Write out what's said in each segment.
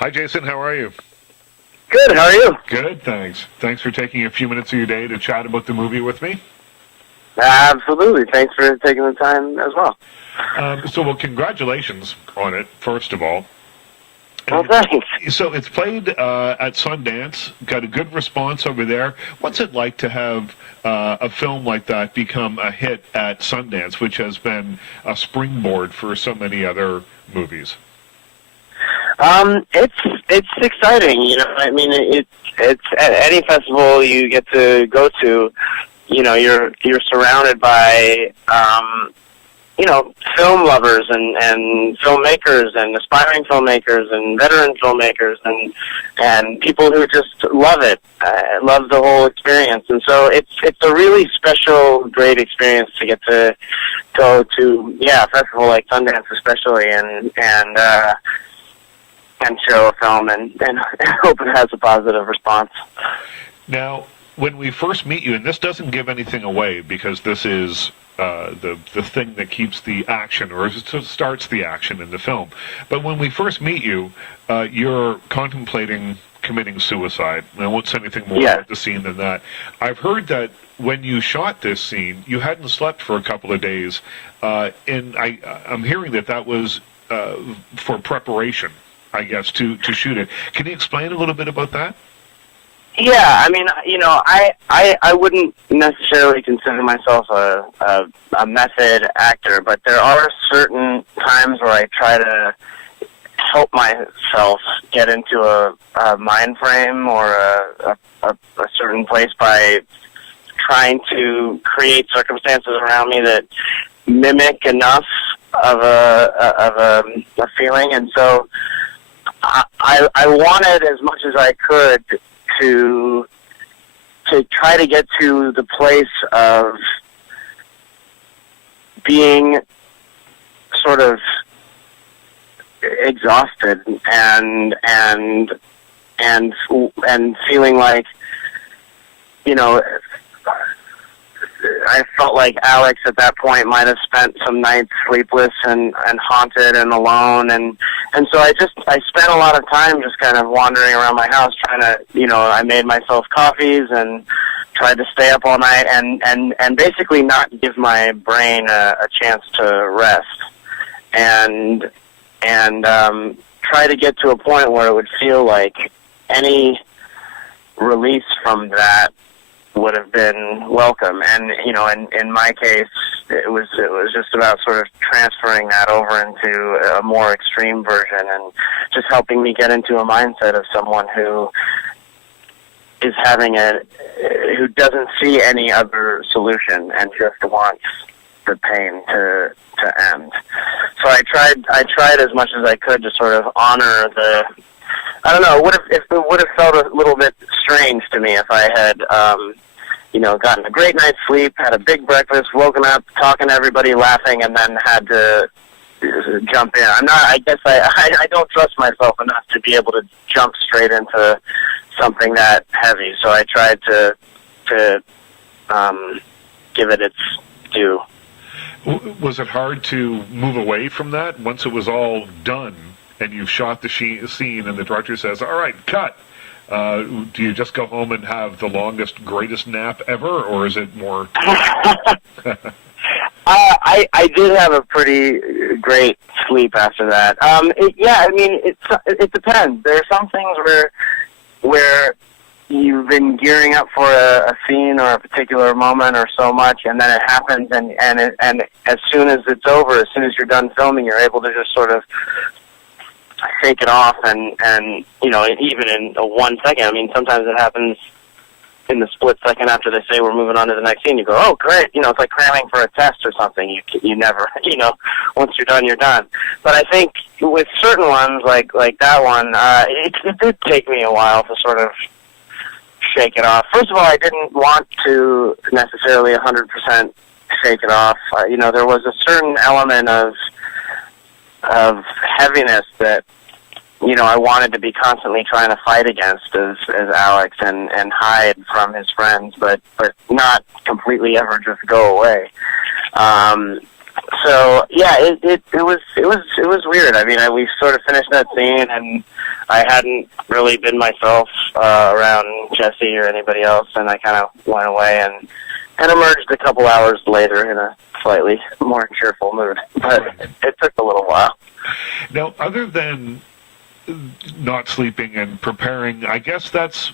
Hi, Jason. How are you? Good, how are you? Good, thanks. Thanks for taking a few minutes of your day to chat about the movie with me. Absolutely. Thanks for taking the time as well. Well, congratulations on it, first of all. Well, thanks. So it's played at Sundance, got a good response over there. What's it like to have a film like that become a hit at Sundance, which has been a springboard for so many other movies? It's exciting. I mean, it's at any festival you get to go to. You're surrounded by film lovers and filmmakers and aspiring filmmakers and veteran filmmakers and people who just love it, love the whole experience. And so it's a really special, great experience to get to go to, a festival like Sundance especially, and show a film and hope it has a positive response. Now, when we first meet you, and this doesn't give anything away because this is the thing that keeps the action, or starts the action in the film. But when we first meet you, you're contemplating committing suicide. And I won't say anything more about the scene than that. I've heard that when you shot this scene, you hadn't slept for a couple of days, and I'm hearing that was for preparation, I guess, to shoot it. Can you explain a little bit about that? Yeah, I mean, I wouldn't necessarily consider myself a method actor, but there are certain times where I try to help myself get into a mind frame or a certain place by trying to create circumstances around me that mimic enough of a feeling, and so I wanted as much as I could to try to get to the place of being sort of exhausted and feeling like, I felt like Alex at that point might have spent some nights sleepless and haunted and alone, and so I spent a lot of time just kind of wandering around my house trying to, I made myself coffees and tried to stay up all night and basically not give my brain a chance to rest, and try to get to a point where it would feel like any release from that would have been welcome. And in my case, it was just about sort of transferring that over into a more extreme version and just helping me get into a mindset of someone who is who doesn't see any other solution and just wants the pain to end. So I tried as much as I could to sort of honor the, I don't know, it would have felt a little bit strange to me if I had, gotten a great night's sleep, had a big breakfast, woken up, talking to everybody, laughing, and then had to jump in. I guess I don't trust myself enough to be able to jump straight into something that heavy. So I tried to give it its due. Was it hard to move away from that once it was all done and you've shot the scene and the director says, all right, cut? Do you just go home and have the longest, greatest nap ever, or is it more? I did have a pretty great sleep after that. It depends. There are some things where you've been gearing up for a scene or a particular moment or so much, and then it happens, and as soon as it's over, as soon as you're done filming, you're able to just sort of shake it off, and even in a 1 second. I mean, sometimes it happens in the split second after they say we're moving on to the next scene. You go, oh, great! It's like cramming for a test or something. You never, once you're done, you're done. But I think with certain ones, like that one, it did take me a while to sort of shake it off. First of all, I didn't want to necessarily 100% shake it off. There was a certain element of heaviness that I wanted to be constantly trying to fight against as Alex and hide from his friends, but not completely ever just go away. So yeah, it was weird. I mean, we sort of finished that scene, and I hadn't really been myself around Jesse or anybody else, and I kind of went away and emerged a couple hours later in a slightly more cheerful mood. But it took a little while. Now, other than not sleeping and preparing, I guess that's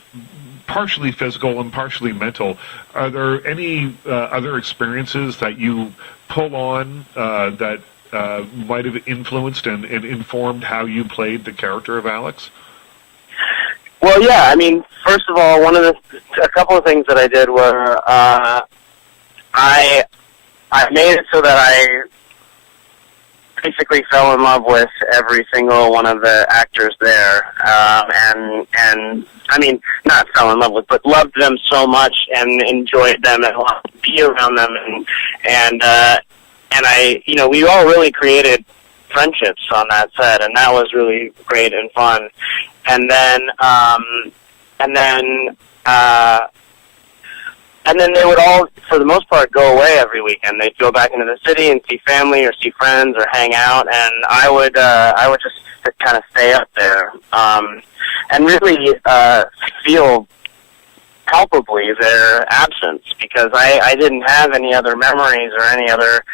partially physical and partially mental. Are there any other experiences that you pull on that might have influenced and informed how you played the character of Alex? Well, yeah. I mean, first of all, a couple of things that I did were I made it so that I basically fell in love with every single one of the actors there, and I mean, not fell in love with, but loved them so much and enjoyed them and wanted to be around them, and I, you know, we all really created friendships on that set, and that was really great and fun, and then they would all, for the most part, go away every weekend. They'd go back into the city and see family or see friends or hang out, and I would just kind of stay up there and really feel palpably their absence, because I didn't have any other memories or any other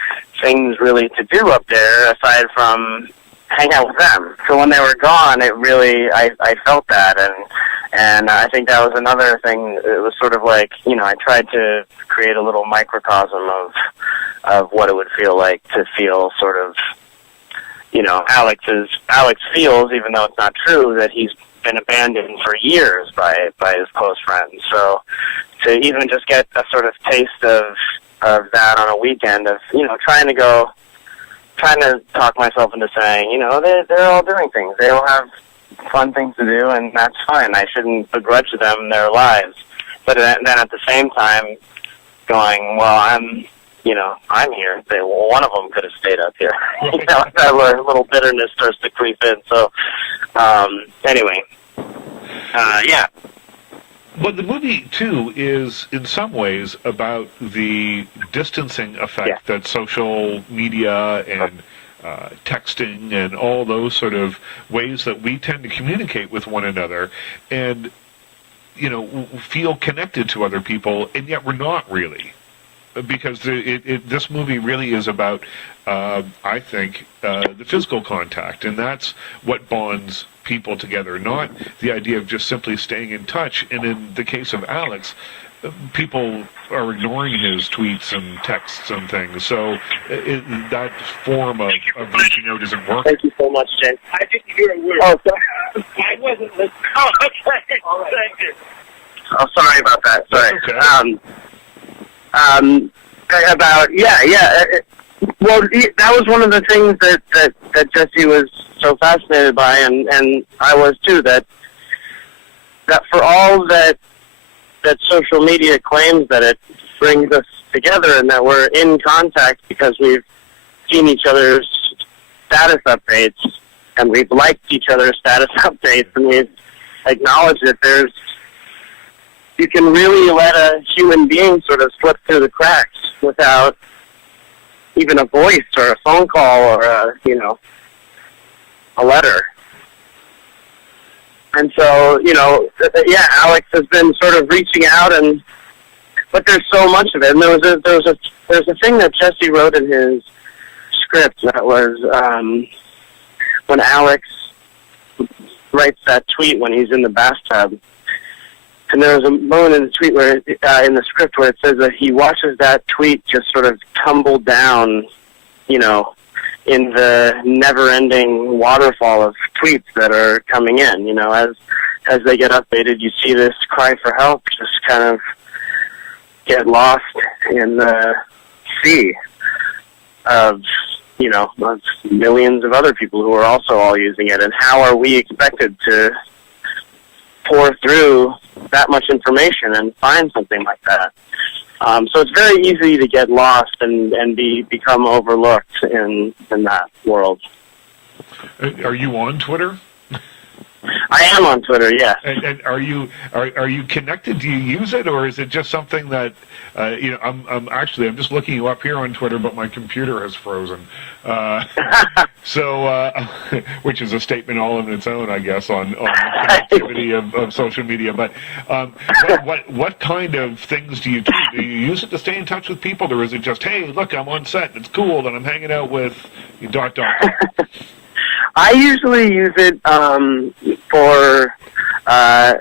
things really to do up there aside from hang out with them. So when they were gone, it really, I felt that, and I think that was another thing. It was sort of like, you know, I tried to create a little microcosm of what it would feel like to feel sort of, you know, Alex feels, even though it's not true, that he's been abandoned for years by his close friends. So to even just get a sort of taste of that on a weekend, of, you know, trying to talk myself into saying, you know, they're all doing things. They all have fun things to do, and that's fine. I shouldn't begrudge them their lives. But then at the same time, going, well, I'm here. One of them could have stayed up here. You know, that little bitterness starts to creep in. So, anyway, yeah. But the movie, too, is in some ways about the distancing effect that social media and texting and all those sort of ways that we tend to communicate with one another and, you know, feel connected to other people, and yet we're not really. Because this movie really is about, I think, the physical contact, and that's what bonds people together, not the idea of just simply staying in touch. And in the case of Alex, people are ignoring his tweets and texts and things, so that form of reaching out isn't working. Thank you so much, Jay. I didn't hear a word. Oh, sorry. I wasn't listening. Oh, okay. All right. Thank you. Oh, sorry about that. Sorry. Okay. Well, that was one of the things that Jesse was so fascinated by, and I was too. That for all that social media claims that it brings us together and that we're in contact because we've seen each other's status updates and we've liked each other's status updates and we've acknowledged that you can really let a human being sort of slip through the cracks without even a voice or a phone call or a letter. And so, Alex has been sort of reaching out, but there's so much of it. And there's a thing that Jesse wrote in his script that was when Alex writes that tweet when he's in the bathtub. And there was a moment in the tweet in the script where it says that he watches that tweet just sort of tumble down, in the never-ending waterfall of tweets that are coming in. As they get updated, you see this cry for help just kind of get lost in the sea of millions of other people who are also all using it. And how are we expected to pour through that much information and find something like that? So it's very easy to get lost and become overlooked in that world. Are you on Twitter? I am on Twitter, yes. And are you connected? Do you use it, or is it just something that I'm just looking you up here on Twitter, but my computer has frozen. Which is a statement all in its own, I guess, on the connectivity of social media. But what kind of things do you do? Do you use it to stay in touch with people, or is it just, hey, look, I'm on set, and it's cool, and I'm hanging out with ... I usually use it for if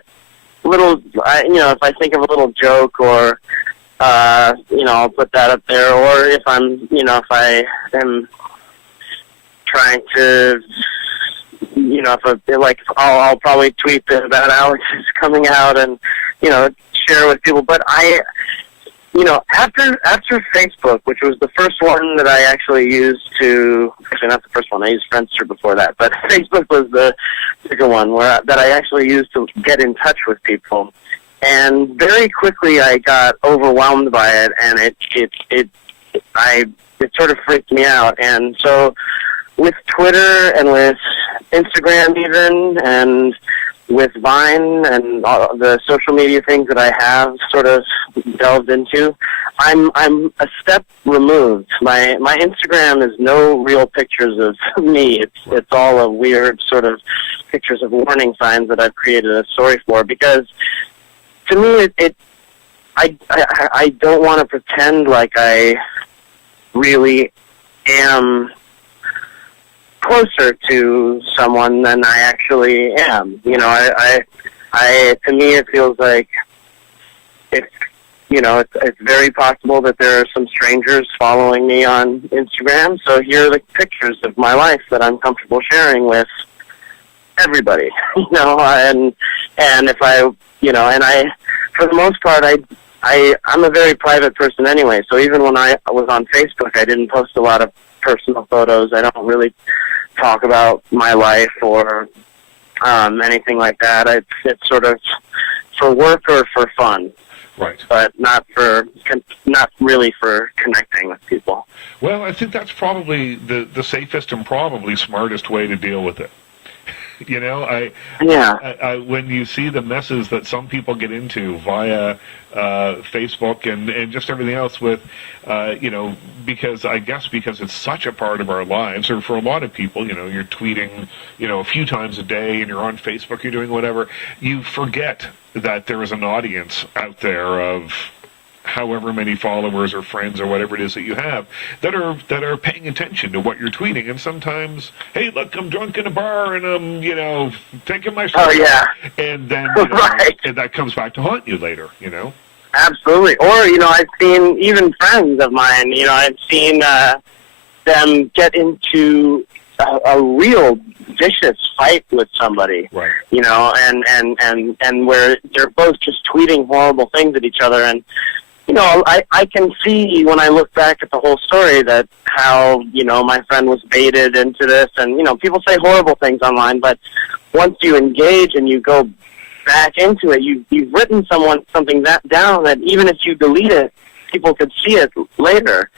I think of a little joke, or I'll put that up there. Or if if I am trying to, I'll probably tweet about Alex is coming out and share with people. But after Facebook, which was the first one that I actually used actually not the first one, I used Friendster before that, but Facebook was the bigger one that I actually used to get in touch with people. And very quickly I got overwhelmed by it, and it sort of freaked me out. And so with Twitter and with Instagram even, and with Vine and all the social media things that I have sort of delved into, I'm a step removed. My Instagram is no real pictures of me. It's all a weird sort of pictures of warning signs that I've created a story for, because to me I don't want to pretend like I really am closer to someone than I actually am. To me it feels like it's very possible that there are some strangers following me on Instagram. So here are the pictures of my life that I'm comfortable sharing with everybody. And if for the most part, I'm a very private person anyway. So even when I was on Facebook, I didn't post a lot of personal photos. I don't really talk about my life or anything like that. It's sort of for work or for fun. Right. But not really for connecting with people. Well, I think that's probably the safest and probably smartest way to deal with it. When you see the messes that some people get into via Facebook and just everything else with, because it's such a part of our lives, or for a lot of people, you're tweeting, a few times a day, and you're on Facebook, you're doing whatever, you forget that there is an audience out there of however many followers or friends or whatever it is that you have that are paying attention to what you're tweeting. And sometimes, hey, look, I'm drunk in a bar and I'm taking my shot. Oh yeah. And then right. And that comes back to haunt you later. Absolutely. Or I've seen even friends of mine. I've seen them get into a real vicious fight with somebody. Right. And where they're both just tweeting horrible things at each other. And I can see when I look back at the whole story that how, my friend was baited into this, and, people say horrible things online, but once you engage and you go back into it, you've written something that down that even if you delete it, people could see it later.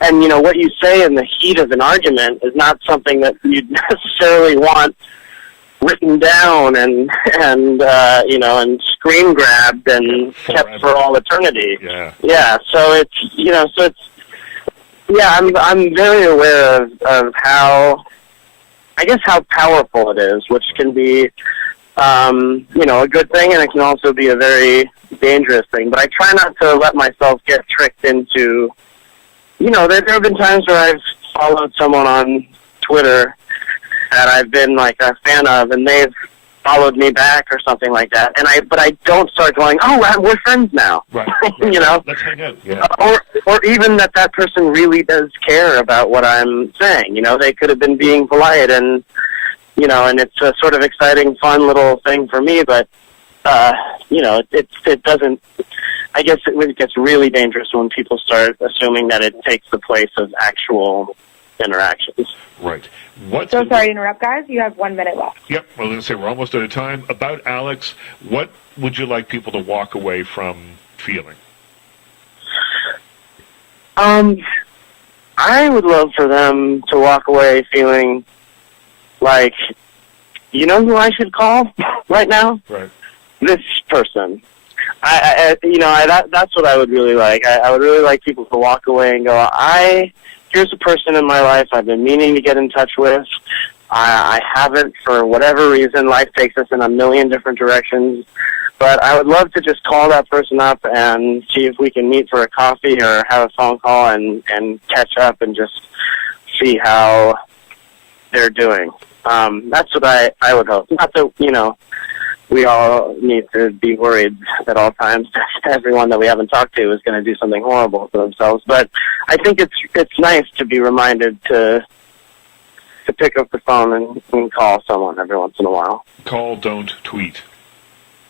And, what you say in the heat of an argument is not something that you'd necessarily want written down and screen grabbed and kept for all eternity. Yeah. So I'm very aware of how powerful it is, which can be a good thing, and it can also be a very dangerous thing. But I try not to let myself get tricked into. There have been times where I've followed someone on Twitter that I've been like a fan of, and they've followed me back or something like that. But I don't start going, oh, we're friends now. Right. Let's hang out. Yeah. Or even that person really does care about what I'm saying. They could have been being polite, and and it's a sort of exciting, fun little thing for me. But it doesn't. I guess it gets really dangerous when people start assuming that it takes the place of actual interactions. Right. Sorry to interrupt, guys. You have 1 minute left. Yep. Well, let's say we're almost out of time. About Alex, what would you like people to walk away from feeling? I would love for them to walk away feeling like you know who I should call right now? Right. This person. That's what I would really like. I would really like people to walk away and go, here's a person in my life I've been meaning to get in touch with. I haven't for whatever reason. Life takes us in a million different directions. But I would love to just call that person up and see if we can meet for a coffee or have a phone call and catch up and just see how they're doing. That's what I would hope. Not that, we all need to be worried at all times that everyone that we haven't talked to is going to do something horrible to themselves. But I think it's nice to be reminded to pick up the phone and call someone every once in a while. Call, don't tweet.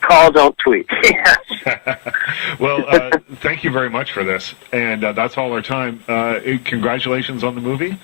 Call, don't tweet. Yes. Well, thank you very much for this. And that's all our time. Congratulations on the movie.